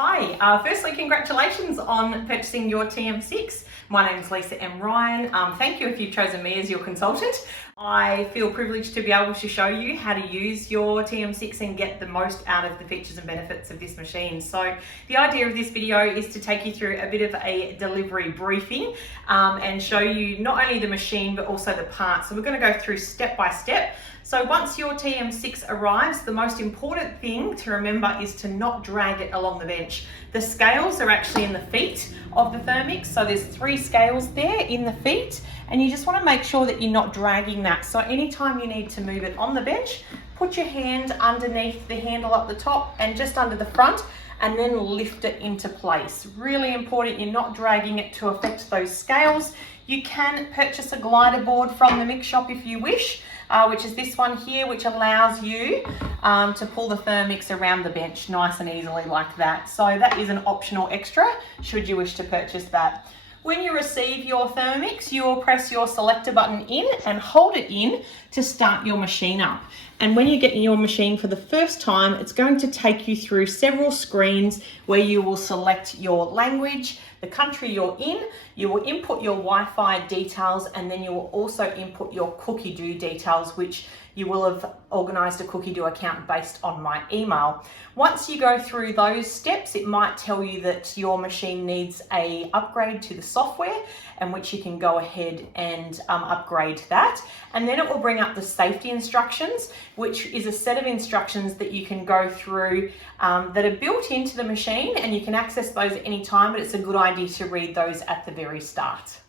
Hi, firstly congratulations on purchasing your TM6. My name is Lisa M Ryan. Thank you if you've chosen me as your consultant. I feel privileged to be able to show you how to use your TM6 and get the most out of the features and benefits of this machine. So the idea of this video is to take you through a bit of a delivery briefing and show you not only the machine but also the parts. So we're going to go through step by step. So once your TM6 arrives, the most important thing to remember is to not drag it along the bench. The scales are actually in the feet of the Thermomix. So there's 3 scales there in the feet, and you just want to make sure that you're not dragging that. So anytime you need to move it on the bench, put your hand underneath the handle up the top and just under the front, and then lift it into place. Really important you're not dragging it to affect those scales. You can purchase a glider board from the mix shop if you wish, which is this one here, which allows you to pull the Thermomix around the bench nice and easily like that. So that is an optional extra should you wish to purchase that. When you receive your Thermomix, you will press your selector button in and hold it in to start your machine up. And when you get your machine for the first time, it's going to take you through several screens where you will select your language, the country you're in, you will input your Wi-Fi details, and then you will also input your Cookie-Do details, which you will have organized a Cookie-Do account based on my email. Once you go through those steps, it might tell you that your machine needs an upgrade to the software, and which you can go ahead and upgrade that. And then it will bring up the safety instructions, which is a set of instructions that you can go through that are built into the machine, and you can access those at any time, but it's a good idea to read those at the very start.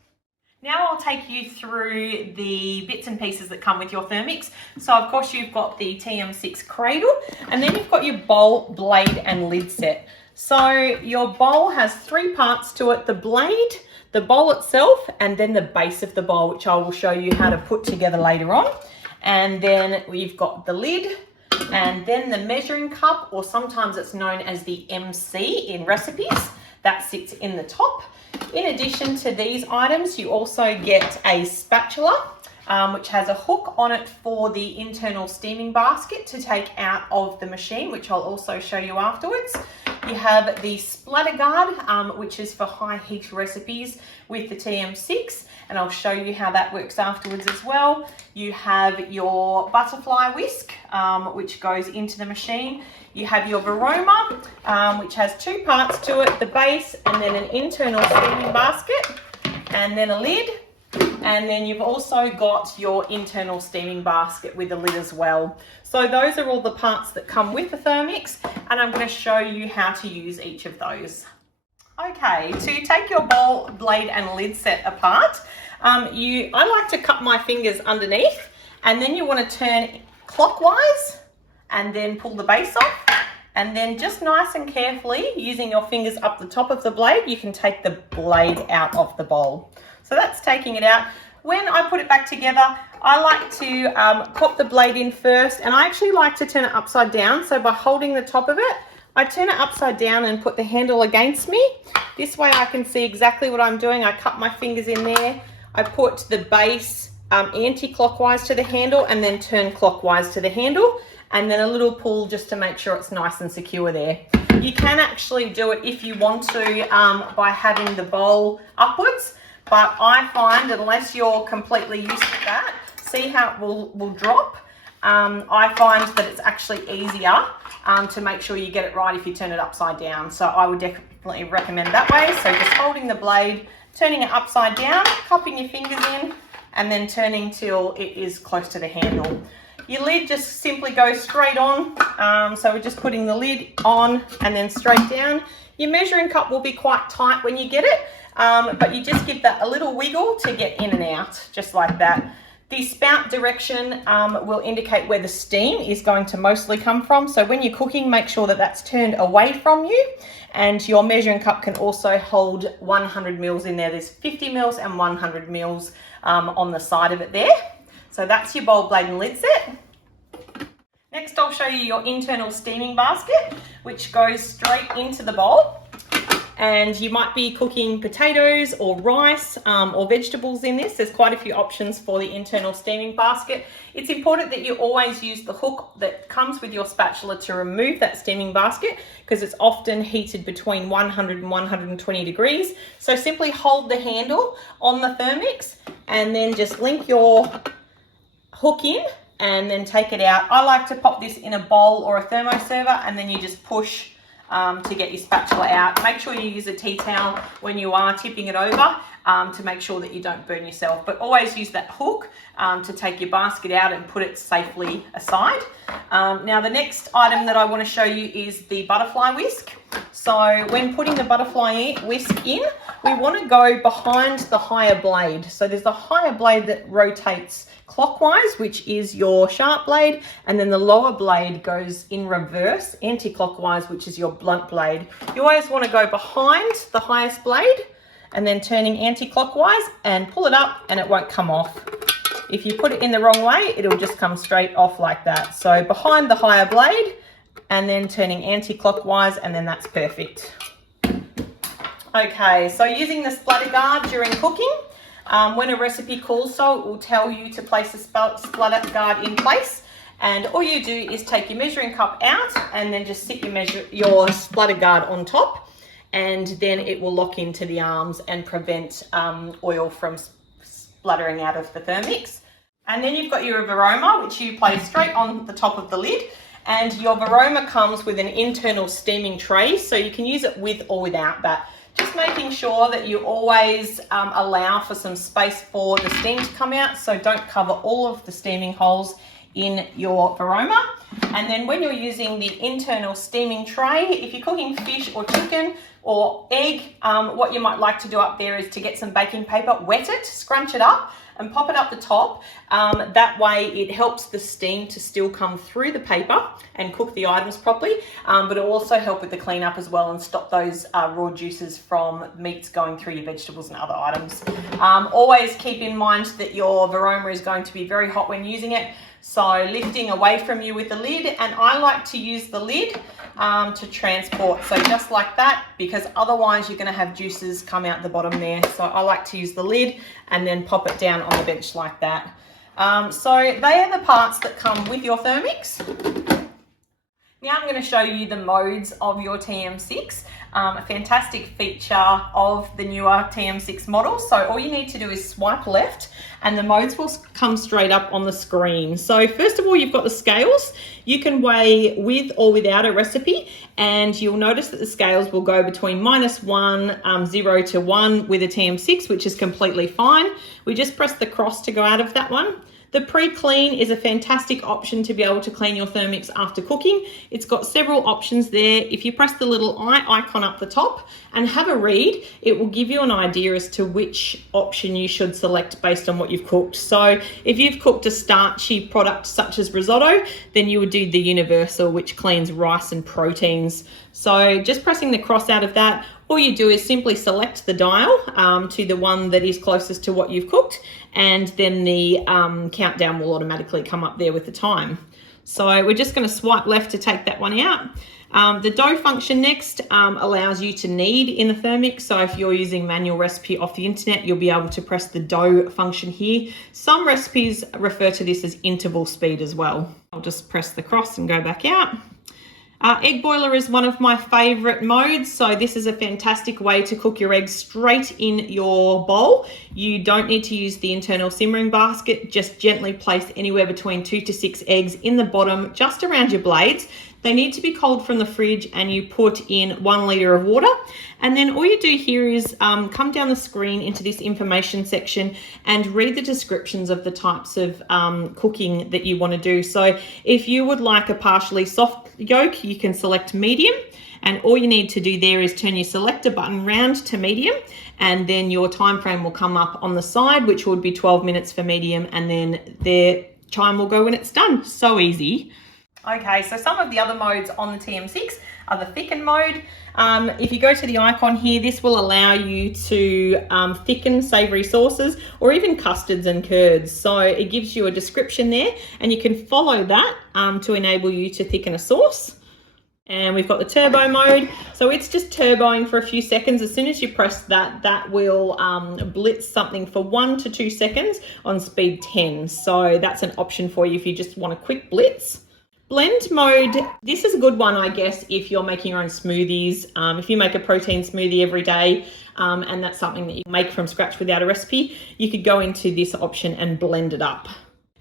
Now I'll take you through the bits and pieces that come with your Thermomix. So of course you've got the TM6 cradle, and then you've got your bowl, blade and lid set. So your bowl has 3 parts to it: the blade, the bowl itself, and then the base of the bowl, which I will show you how to put together later on. And then we've got the lid, and then the measuring cup, or sometimes it's known as the MC in recipes, that sits in the top. In addition to these items, you also get a spatula, which has a hook on it for the internal steaming basket to take out of the machine, which I'll also show you afterwards. You have the splatter guard, which is for high heat recipes with the TM6, and I'll show you how that works afterwards as well. You have your butterfly whisk, which goes into the machine. You have your Varoma, which has 2 parts to it: the base and then an internal steaming basket, and then a lid. And then you've also got your internal steaming basket with a lid as well. So those are all the parts that come with the Thermomix, and I'm going to show you how to use each of those. Okay, to take your bowl, blade and lid set apart, I like to cut my fingers underneath, and then you want to turn clockwise and then pull the base off, and then just nice and carefully using your fingers up the top of the blade, you can take the blade out of the bowl. So that's taking it out. When I put it back together, I like to pop the blade in first, and I actually like to turn it upside down. So by holding the top of it, I turn it upside down and put the handle against me. This way I can see exactly what I'm doing. I cut my fingers in there. I put the base anti-clockwise to the handle and then turn clockwise to the handle, and then a little pull just to make sure it's nice and secure there. You can actually do it if you want to by having the bowl upwards, but I find unless you're completely used to that, see how it will drop. I find that it's actually easier to make sure you get it right if you turn it upside down. So I would definitely recommend that way. So just holding the blade, turning it upside down, cupping your fingers in, and then turning till it is close to the handle. Your lid just simply goes straight on. So we're just putting the lid on and then straight down. Your measuring cup will be quite tight when you get it, but you just give that a little wiggle to get in and out, just like that. The spout direction will indicate where the steam is going to mostly come from. So when you're cooking, make sure that that's turned away from you. And your measuring cup can also hold 100 mils in there. There's 50 mils and 100 mils on the side of it there. So that's your bowl, blade and lid set. Next, I'll show you your internal steaming basket, which goes straight into the bowl. and you might be cooking potatoes or rice or vegetables in this. There's quite a few options for the internal steaming basket. It's important that you always use the hook that comes with your spatula to remove that steaming basket, because it's often heated between 100 and 120 degrees. So simply hold the handle on the Thermomix and then just link your hook in and then take it out. I like to pop this in a bowl or a thermo server, and then you just push to get your spatula out. Make sure you use a tea towel when you are tipping it over to make sure that you don't burn yourself. But always use that hook to take your basket out and put it safely aside. Now the next item that I want to show you is the butterfly whisk. So when putting the butterfly whisk in, we want to go behind the higher blade. So there's the higher blade that rotates clockwise, which is your sharp blade, and then the lower blade goes in reverse, anti-clockwise, which is your blunt blade. You always want to go behind the highest blade and then turning anti-clockwise and pull it up, and it won't come off. If you put it in the wrong way, it'll just come straight off like that. So behind the higher blade and then turning anti-clockwise, and then that's perfect. Okay, so using the splatter guard during cooking, when a recipe calls so, it will tell you to place the splatter guard in place, and all you do is take your measuring cup out and then just sit your splatter guard on top, and then it will lock into the arms and prevent oil from splattering out of the Thermomix. And then you've got your Varoma, which you place straight on the top of the lid, and your Varoma comes with an internal steaming tray, so you can use it with or without that. Just making sure that you always allow for some space for the steam to come out, so don't cover all of the steaming holes in your Varoma. And then when you're using the internal steaming tray, if you're cooking fish or chicken or egg, what you might like to do up there is to get some baking paper, wet it, scrunch it up, and pop it up the top. That way it helps the steam to still come through the paper and cook the items properly, but it will also help with the cleanup as well and stop those raw juices from meats going through your vegetables and other items. Always keep in mind that your Varoma is going to be very hot when using it, so lifting away from you with the lid, and I like to use the lid to transport, so just like that, because otherwise you're going to have juices come out the bottom there. So I like to use the lid and then pop it down on the bench like that. So they are the parts that come with your Thermomix. Now I'm going to show you the modes of your TM6, a fantastic feature of the newer TM6 model. So all you need to do is swipe left and the modes will come straight up on the screen. So first of all, you've got the scales. You can weigh with or without a recipe, and you'll notice that the scales will go between -1, 0 to 1 with a TM6, which is completely fine. We just press the cross to go out of that one. The pre-clean is a fantastic option to be able to clean your Thermomix after cooking. It's got several options there. If you press the little eye icon up the top and have a read, it will give you an idea as to which option you should select based on what you've cooked. So if you've cooked a starchy product such as risotto, then you would do the universal, which cleans rice and proteins. So just pressing the cross out of that, all you do is simply select the dial to the one that is closest to what you've cooked, and then the countdown will automatically come up there with the time. So we're just going to swipe left to take that one out. The dough function next allows you to knead in the Thermomix. So if you're using manual recipe off the internet, you'll be able to press the dough function here. Some recipes refer to this as interval speed as well. I'll just press the cross and go back out. Egg boiler is one of my favorite modes. So this is a fantastic way to cook your eggs straight in your bowl. You don't need to use the internal simmering basket. Just gently place anywhere between 2 to 6 eggs in the bottom, just around your blades. They need to be cold from the fridge, and you put in 1 litre of water. And then all you do here is come down the screen into this information section and read the descriptions of the types of cooking that you want to do. So if you would like a partially soft yolk, you can select medium. And all you need to do there is turn your selector button round to medium, and then your time frame will come up on the side, which would be 12 minutes for medium, and then their chime will go when it's done. So easy. Okay, so some of the other modes on the TM6 are the thicken mode. If you go to the icon here, this will allow you to thicken savoury sauces or even custards and curds. So it gives you a description there, and you can follow that to enable you to thicken a sauce. And we've got the turbo mode. So it's just turboing for a few seconds. As soon as you press that, that will blitz something for 1 to 2 seconds on speed 10. So that's an option for you if you just want a quick blitz. Blend mode, this is a good one, I guess, if you're making your own smoothies. If you make a protein smoothie every day, and that's something that you make from scratch without a recipe, you could go into this option and blend it up.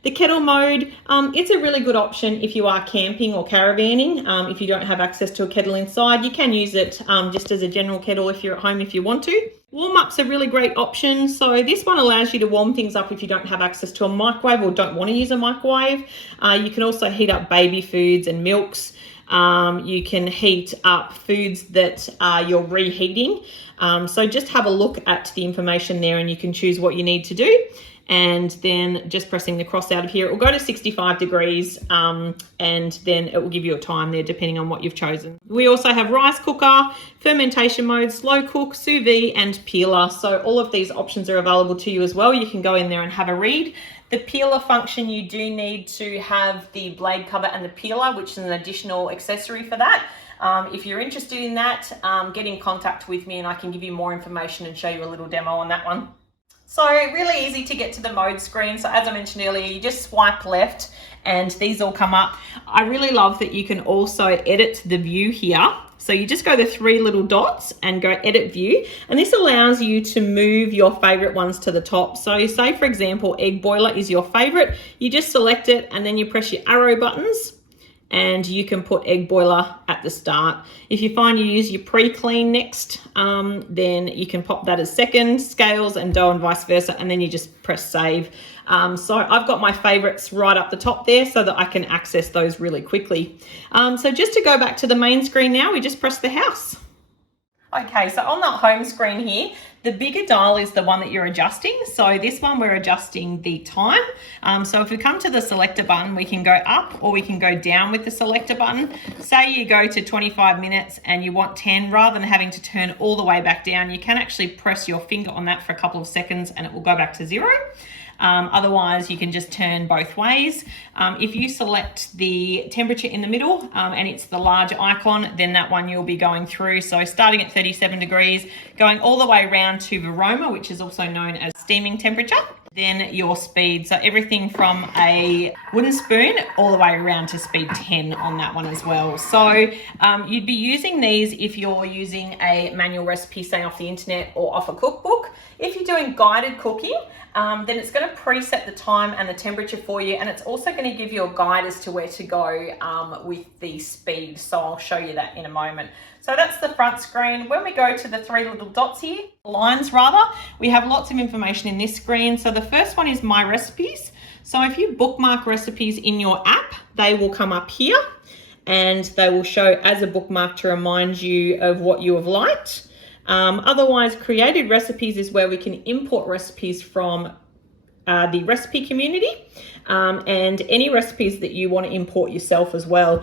The kettle mode, it's a really good option if you are camping or caravanning. If you don't have access to a kettle inside, you can use it just as a general kettle if you're at home if you want to. Warm-up's a really great option. So this one allows you to warm things up if you don't have access to a microwave or don't want to use a microwave. You can also heat up baby foods and milks. You can heat up foods that you're reheating. So just have a look at the information there and you can choose what you need to do. And then just pressing the cross out of here, it will go to 65 degrees and then it will give you a time there depending on what you've chosen. We also have rice cooker, fermentation mode, slow cook, sous vide and peeler. So all of these options are available to you as well. You can go in there and have a read. The peeler function, you do need to have the blade cover and the peeler, which is an additional accessory for that. If you're interested in that, get in contact with me and I can give you more information and show you a little demo on that one. So really easy to get to the mode screen. So as I mentioned earlier, you just swipe left and these all come up. I really love that you can also edit the view here. So you just go the 3 little dots and go edit view. And this allows you to move your favorite ones to the top. So say for example, egg boiler is your favorite. You just select it and then you press your arrow buttons and you can put egg boiler at the start. If you find you use your pre-clean next, then you can pop that as second, scales and dough and vice versa, and then you just press save. So I've got my favorites right up the top there so that I can access those really quickly. So just to go back to the main screen now, we just press the house. Okay, so on the home screen here, the bigger dial is the one that you're adjusting. So this one, we're adjusting the time. So if we come to the selector button, we can go up or we can go down with the selector button. Say you go to 25 minutes and you want 10, rather than having to turn all the way back down, you can actually press your finger on that for a couple of seconds and it will go back to 0. Otherwise, you can just turn both ways. If you select the temperature in the middle and it's the large icon, then that one you'll be going through. So starting at 37 degrees, going all the way around to Varoma, which is also known as steaming temperature. Then your speed, so everything from a wooden spoon all the way around to speed 10 on that one as well. So you'd be using these if you're using a manual recipe, say off the internet or off a cookbook. If you're doing guided cooking, then it's going to preset the time and the temperature for you, and it's also going to give you a guide as to where to go with the speed. So I'll show you that in a moment. So that's the front screen. When we go to the 3 little dots here, lines rather, we have lots of information in this screen. So the first one is My Recipes. So if you bookmark recipes in your app, they will come up here and they will show as a bookmark to remind you of what you have liked. Otherwise, created recipes is where we can import recipes from the recipe community and any recipes that you want to import yourself as well.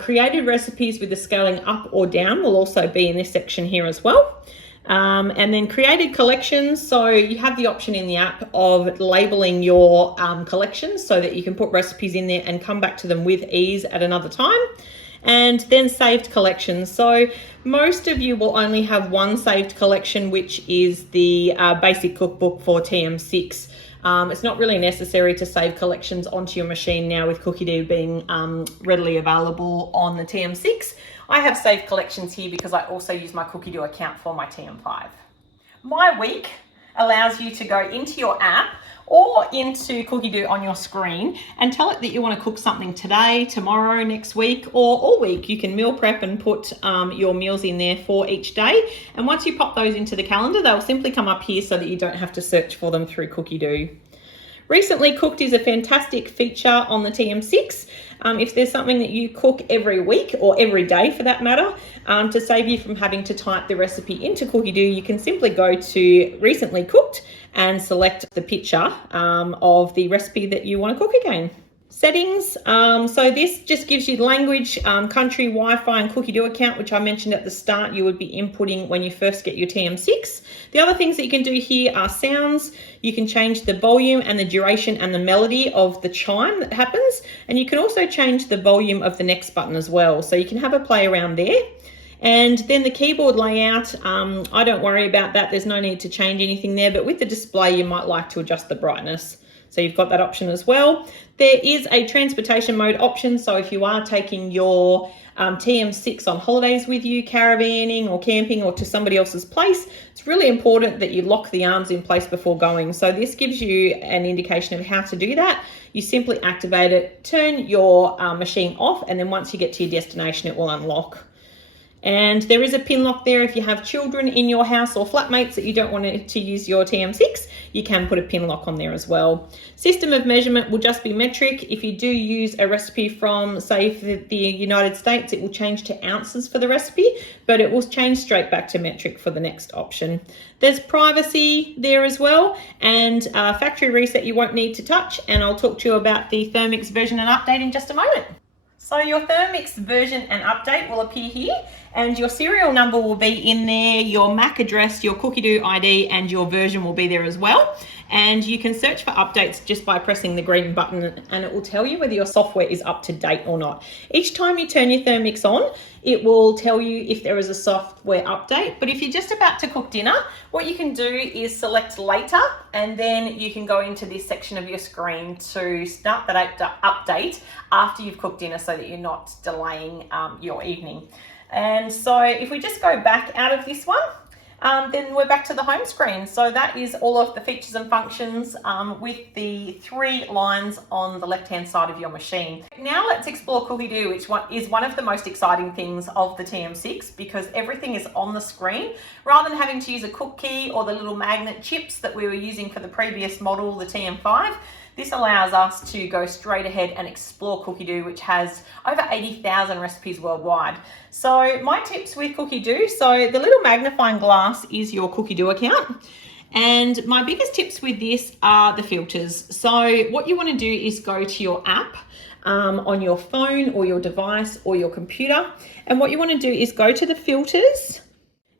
Created recipes with the scaling up or down will also be in this section here as well. And then created collections, so you have the option in the app of labeling your collections so that you can put recipes in there and come back to them with ease at another time. And then saved collections. So most of you will only have one saved collection, which is the basic cookbook for TM6. It's not really necessary to save collections onto your machine now with Cookie being readily available on the TM6. I have saved collections here because I also use my Cookie account for my TM5. My Week allows you to go into your app or into Cookie on your screen and tell it that you want to cook something today, tomorrow, next week, or all week. You can meal prep and put your meals in there for each day. And once you pop those into the calendar, they'll simply come up here so that you don't have to search for them through Cookie. Recently Cooked is a fantastic feature on the TM6. If there's something that you cook every week or every day for that matter, to save you from having to type the recipe into Cookie you can simply go to Recently Cooked and select the picture of the recipe that you want to cook again. Settings, so this just gives you language, country, Wi-Fi and cookie do account, which I mentioned at the start you would be inputting when you first get your TM6. The other things that you can do here are sounds. You can change the volume and the duration and the melody of the chime that happens, and you can also change the volume of the next button as well, so you can have a play around there. And then the keyboard layout, I don't worry about that, there's no need to change anything there, but with the display you might like to adjust the brightness. So you've got that option as well. There is a transportation mode option. So if you are taking your TM6 on holidays with you, caravanning or camping or to somebody else's place, it's really important that you lock the arms in place before going. So this gives you an indication of how to do that. You simply activate it, turn your machine off, and then once you get to your destination, it will unlock. And there is a pin lock there. If you have children in your house or flatmates that you don't want to use your TM6, you can put a pin lock on there as well. System of measurement will just be metric. If you do use a recipe from, say, the United States, it will change to ounces for the recipe, but it will change straight back to metric for the next option. There's privacy there as well, and factory reset you won't need to touch, and I'll talk to you about the Thermomix version and update in just a moment. So your Thermomix version and update will appear here, and your serial number will be in there, your MAC address, your cookie do ID, and your version will be there as well. And you can search for updates just by pressing the green button, and it will tell you whether your software is up to date or not. Each time you turn your Thermomix on, it will tell you if there is a software update. But if you're just about to cook dinner, what you can do is select later, and then you can go into this section of your screen to start that update after you've cooked dinner, so that you're not delaying your evening. And so if we just go back out of this one, then we're back to the home screen. So that is all of the features and functions with the 3 lines on the left-hand side of your machine. Now let's explore Cookie Do, which is one of the most exciting things of the TM6, because everything is on the screen. Rather than having to use a cook key or the little magnet chips that we were using for the previous model, the TM5, this allows us to go straight ahead and explore Cookie Do, which has over 80,000 recipes worldwide. So my tips with Cookie Do, so the little magnifying glass is your Cookie Do account. And my biggest tips with this are the filters. So what you want to do is go to your app on your phone or your device or your computer. And what you want to do is go to the filters,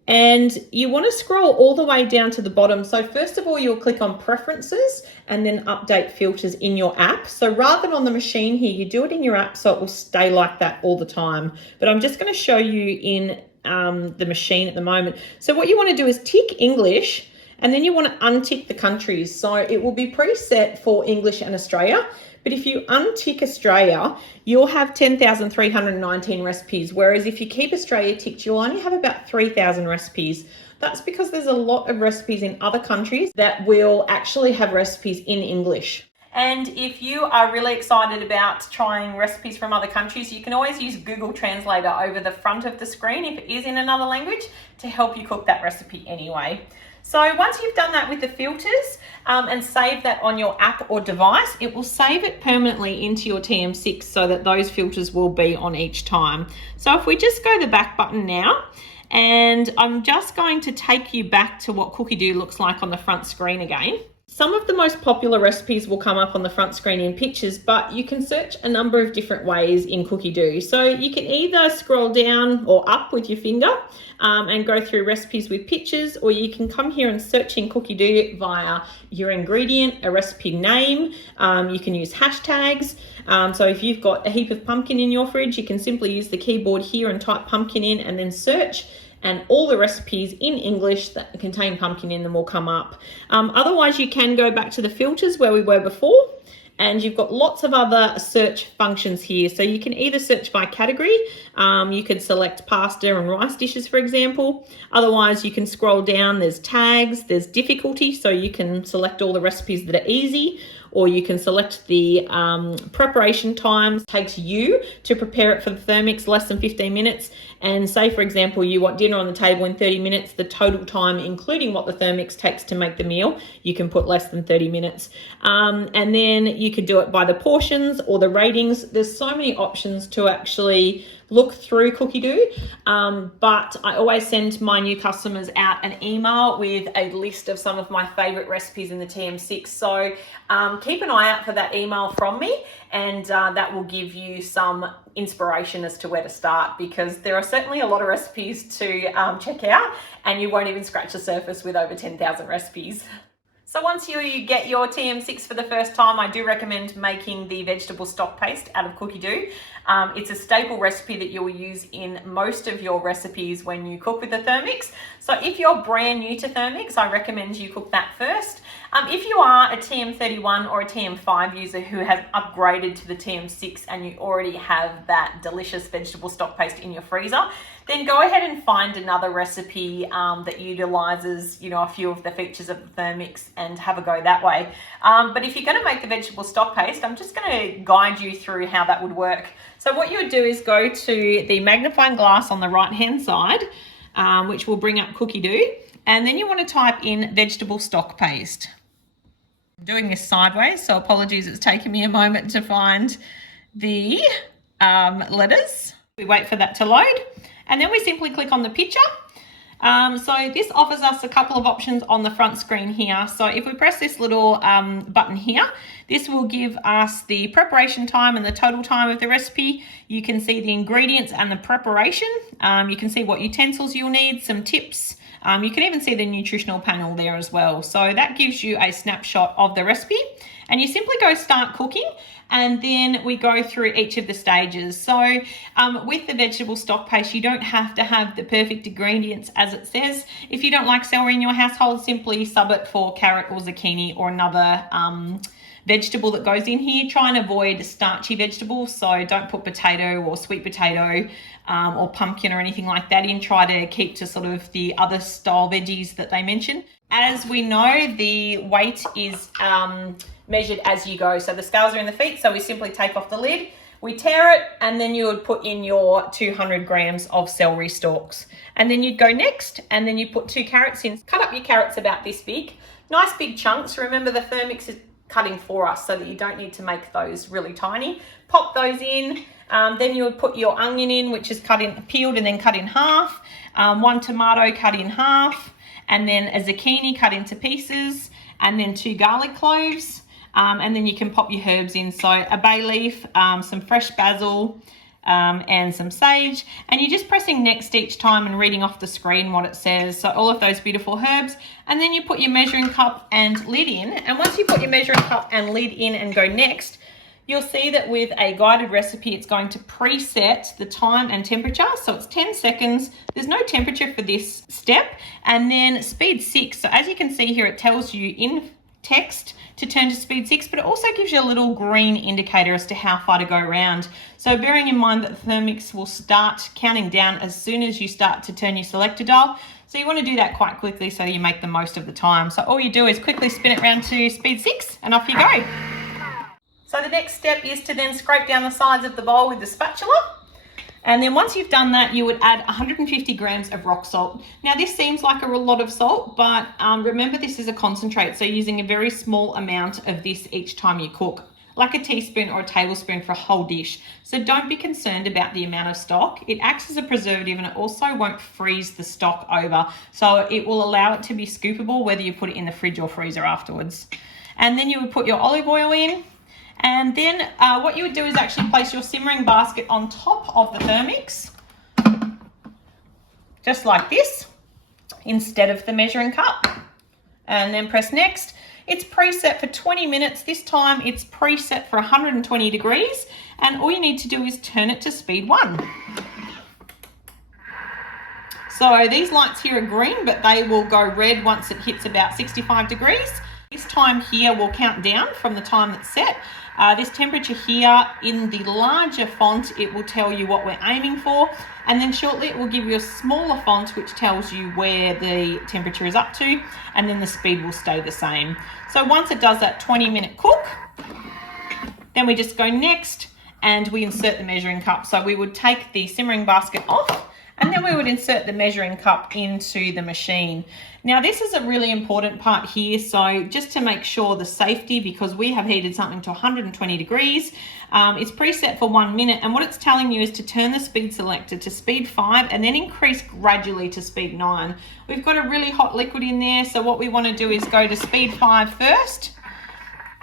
and you want to scroll all the way down to the bottom. So first of all, you'll click on preferences and then update filters in your app. So rather than on the machine here, you do it in your app so it will stay like that all the time. But I'm just going to show you in the machine at the moment. So what you want to do is tick English, and then you want to untick the countries. So it will be preset for English and Australia. But if you untick Australia, you'll have 10,319 recipes. Whereas if you keep Australia ticked, you'll only have about 3,000 recipes. That's because there's a lot of recipes in other countries that will actually have recipes in English. And if you are really excited about trying recipes from other countries, you can always use Google Translator over the front of the screen if it is in another language to help you cook that recipe anyway. So once you've done that with the filters and save that on your app or device, it will save it permanently into your TM6 so that those filters will be on each time. So if we just go the back button now, and I'm just going to take you back to what Cookie Do looks like on the front screen again. Some of the most popular recipes will come up on the front screen in pictures, but you can search a number of different ways in Cookie Do. So you can either scroll down or up with your finger and go through recipes with pictures, or you can come here and search in Cookie Do via your ingredient, a recipe name. You can use hashtags. So if you've got a heap of pumpkin in your fridge, you can simply use the keyboard here and type pumpkin in and then search, and all the recipes in English that contain pumpkin in them will come up. Otherwise, you can go back to the filters where we were before, and you've got lots of other search functions here. So you can either search by category. You could select pasta and rice dishes, for example. Otherwise, you can scroll down. There's tags, there's difficulty, so you can select all the recipes that are easy, or you can select the preparation times. It takes you to prepare it for the Thermomix, less than 15 minutes. and say, for example, you want dinner on the table in 30 minutes, the total time, including what the Thermomix takes to make the meal, you can put less than 30 minutes. And then you could do it by the portions or the ratings. There's so many options to actually look through Cookie Do, but I always send my new customers out an email with a list of some of my favorite recipes in the TM6. So keep an eye out for that email from me, and that will give you some inspiration as to where to start, because there are certainly a lot of recipes to check out, and you won't even scratch the surface with over 10,000 recipes. So once you get your TM6 for the first time, I do recommend making the vegetable stock paste out of Cookie Do. It's a staple recipe that you'll use in most of your recipes when you cook with the Thermomix. So if you're brand new to Thermomix, I recommend you cook that first. If you are a TM31 or a TM5 user who has upgraded to the TM6 and you already have that delicious vegetable stock paste in your freezer, then go ahead and find another recipe that utilizes, a few of the features of the Thermomix and have a go that way. But if you're going to make the vegetable stock paste, I'm just going to guide you through how that would work. So what you would do is go to the magnifying glass on the right-hand side, which will bring up Cookie Do, and then you want to type in vegetable stock paste. I'm doing this sideways, so apologies, it's taken me a moment to find the letters. We wait for that to load, and then we simply click on the picture. So this offers us a couple of options on the front screen here. So if we press this little button here, this will give us the preparation time and the total time of the recipe. You can see the ingredients and the preparation. You can see what utensils you'll need, some tips. You can even see the nutritional panel there as well. So that gives you a snapshot of the recipe, and you simply go start cooking, and then we go through each of the stages. So with the vegetable stock paste, you don't have to have the perfect ingredients as it says. If you don't like celery in your household, simply sub it for carrot or zucchini or another vegetable that goes in here. Try and avoid starchy vegetables, so don't put potato or sweet potato or pumpkin or anything like that in. Try to keep to sort of the other style veggies that they mention. As we know, the weight is measured as you go. So the scales are in the feet, so we simply take off the lid, we tear it, and then you would put in your 200 grams of celery stalks. And then you'd go next, and then you put 2 carrots in. Cut up your carrots about this big. Nice big chunks. Remember, the Thermomix is cutting for us so that you don't need to make those really tiny. Pop those in. Then you would put your onion in, which is peeled and then cut in half. 1 tomato cut in half, and then a zucchini cut into pieces, and then 2 garlic cloves. And then you can pop your herbs in. So a bay leaf, some fresh basil, and some sage. And you're just pressing next each time and reading off the screen what it says. So all of those beautiful herbs. And then you put your measuring cup and lid in. And once you put your measuring cup and lid in and go next, you'll see that with a guided recipe, it's going to preset the time and temperature. So it's 10 seconds. There's no temperature for this step. And then speed 6. So as you can see here, it tells you in text to turn to speed 6, but it also gives you a little green indicator as to how far to go around. So bearing in mind that the Thermomix will start counting down as soon as you start to turn your selector dial. So you want to do that quite quickly so you make the most of the time. So all you do is quickly spin it around to speed 6 and off you go. So the next step is to then scrape down the sides of the bowl with the spatula. And then once you've done that, you would add 150 grams of rock salt. Now this seems like a lot of salt, but remember this is a concentrate, so using a very small amount of this each time you cook, like a teaspoon or a tablespoon for a whole dish. So don't be concerned about the amount of stock. It acts as a preservative, and it also won't freeze the stock over. So it will allow it to be scoopable whether you put it in the fridge or freezer afterwards. And then you would put your olive oil in. And then what you would do is actually place your simmering basket on top of the Thermomix, just like this, instead of the measuring cup. And then press next. It's preset for 20 minutes. This time it's preset for 120 degrees. And all you need to do is turn it to speed 1. So these lights here are green, but they will go red once it hits about 65 degrees. This time here will count down from the time that's set. This temperature here in the larger font, it will tell you what we're aiming for. And then shortly it will give you a smaller font which tells you where the temperature is up to, and then the speed will stay the same. So once it does that 20-minute cook, then we just go next and we insert the measuring cup. So we would take the simmering basket off, And then we would insert the measuring cup into the machine. Now this is a really important part here, so just to make sure the safety, because we have heated something to 120 degrees, it's preset for 1 minute, and what it's telling you is to turn the speed selector to speed 5 and then increase gradually to speed 9. We've got a really hot liquid in there, so what we want to do is go to speed 5 first.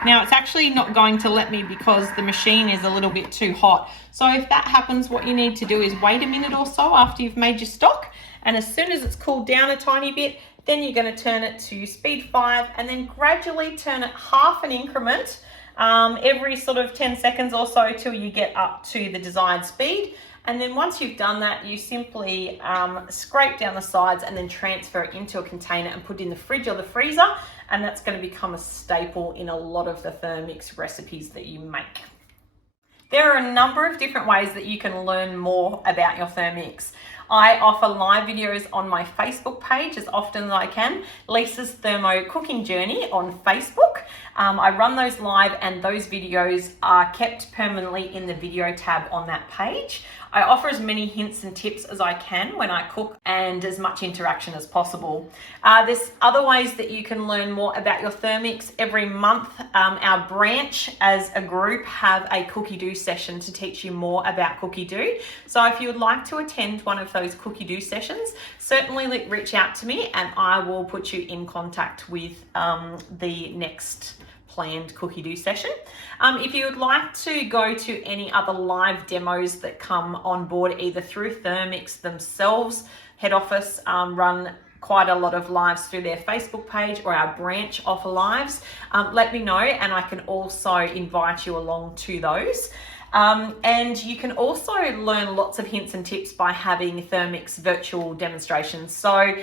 Now it's actually not going to let me because the machine is a little bit too hot. So if that happens, what you need to do is wait a minute or so after you've made your stock, and as soon as it's cooled down a tiny bit, then you're going to turn it to speed 5 and then gradually turn it half an increment every sort of 10 seconds or so till you get up to the desired speed. And then once you've done that, you simply scrape down the sides and then transfer it into a container and put it in the fridge or the freezer. And that's going to become a staple in a lot of the Thermomix recipes that you make. There are a number of different ways that you can learn more about your Thermomix. I offer live videos on my Facebook page as often as I can, Lisa's Thermo Cooking Journey on Facebook. I run those live, and those videos are kept permanently in the video tab on that page. I offer as many hints and tips as I can when I cook, and as much interaction as possible. There's other ways that you can learn more about your Thermomix. Every month, our branch as a group have a cookie do session to teach you more about cookie do. So if you would like to attend one of those cookie do sessions, certainly reach out to me and I will put you in contact with the next planned cookie do session. If you would like to go to any other live demos that come on board, either through Thermomix themselves, head office run quite a lot of lives through their Facebook page, or our branch offer lives, let me know and I can also invite you along to those. And you can also learn lots of hints and tips by having Thermomix virtual demonstrations. So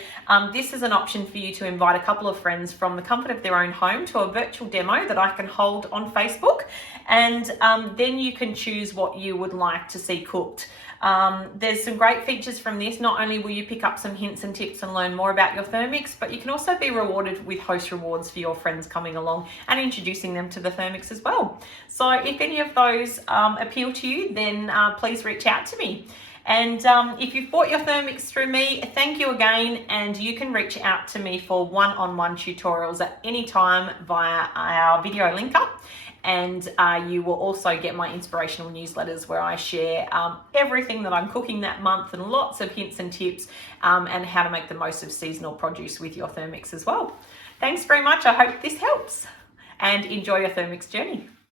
this is an option for you to invite a couple of friends from the comfort of their own home to a virtual demo that I can hold on Facebook, and then you can choose what you would like to see cooked. There's some great features from this. Not only will you pick up some hints and tips and learn more about your Thermomix, but you can also be rewarded with host rewards for your friends coming along and introducing them to the Thermomix as well. So if any of those appeal to you, then please reach out to me. And if you've bought your Thermomix through me, thank you again, and you can reach out to me for one-on-one tutorials at any time via our video link up. And you will also get my inspirational newsletters where I share everything that I'm cooking that month and lots of hints and tips and how to make the most of seasonal produce with your Thermomix as well. Thanks very much. I hope this helps, and enjoy your Thermomix journey.